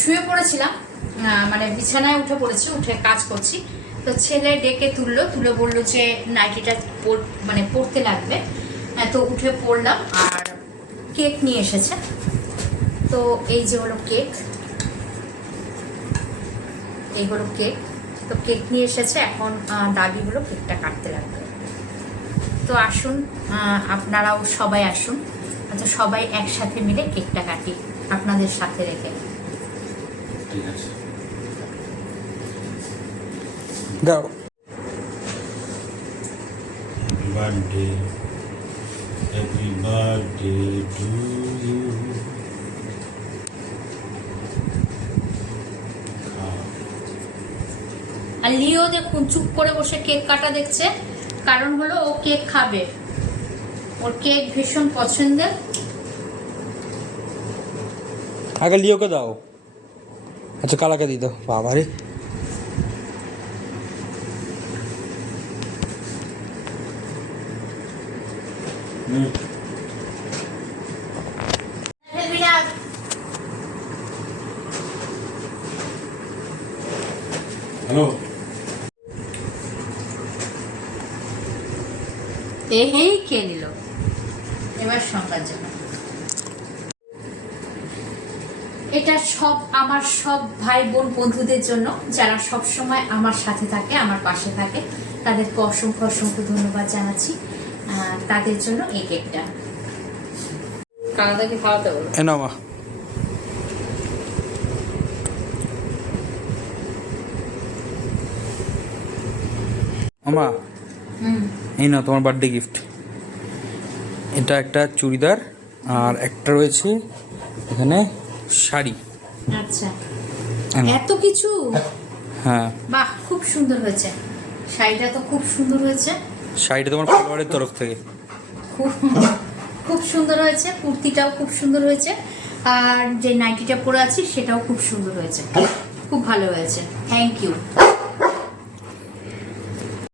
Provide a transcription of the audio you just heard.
শুয়ে পড়েছিলাম মানে বিছানায় উঠে পড়েছি, উঠে কাজ করছি। তো ছেলে ডেকে তুললো, তুলে বলল যে নাইটিটা মানে পড়তে লাগবে। তো উঠে পড়লাম আর কেক নিয়ে এসেছে। তো এই যে হলো কেক। এই হলো কেক। তো কেক নিয়ে এসেছে, এখন দাবি হলো কেকটা কাটতে লাগবে। তো আসুন আপনারাও সবাই আসুন। তো সবাই একসাথে মিলে কেকটা কাটি, আপনাদের সাথে রেখে। ঠিক আছে। দাও। Happy birthday. Happy birthday to you. আর লিও দেখুন চুপ করে বসে কেক কাটা দেখছে। কারণ হলো ও কেক খাবে। ওর কেক ভীষণ পছন্দের। আগে লিওকে দাও। আচ্ছা কালাকে দিয়ে দাও বাবা রে হ্যালো এই কে নিল? এবার সংবাদ জন্য এটা সব আমার সব ভাই বোন বন্ধুদের জন্য যারা সব সময় আমার সাথে থাকে আমার পাশে থাকে তাদেরকে অসংখ্য অসংখ্য ধন্যবাদ জানাচ্ছি তাদের জন্য এই কেকটা। কানাদাকে খাওয়াতে বলো। এ আমা হুম। এই নাও তোমার বার্থডে গিফট এটা একটা চুড়িদার আর একটা রয়েছে এখানে শাড়ি। আচ্ছা। হ্যাঁ। এত কিছু? হ্যাঁ। বাহ খুব সুন্দর হয়েছে। শাড়িটা তো খুব সুন্দর হয়েছে। শাড়িটা তোমার ফলোয়ারের তরফ থেকে। খুব খুব সুন্দর হয়েছে কুর্তিটাও খুব সুন্দর হয়েছে। আর যে নাইটিটা পরে আছি সেটাও খুব সুন্দর হয়েছে। খুব ভালো হয়েছে। Thank you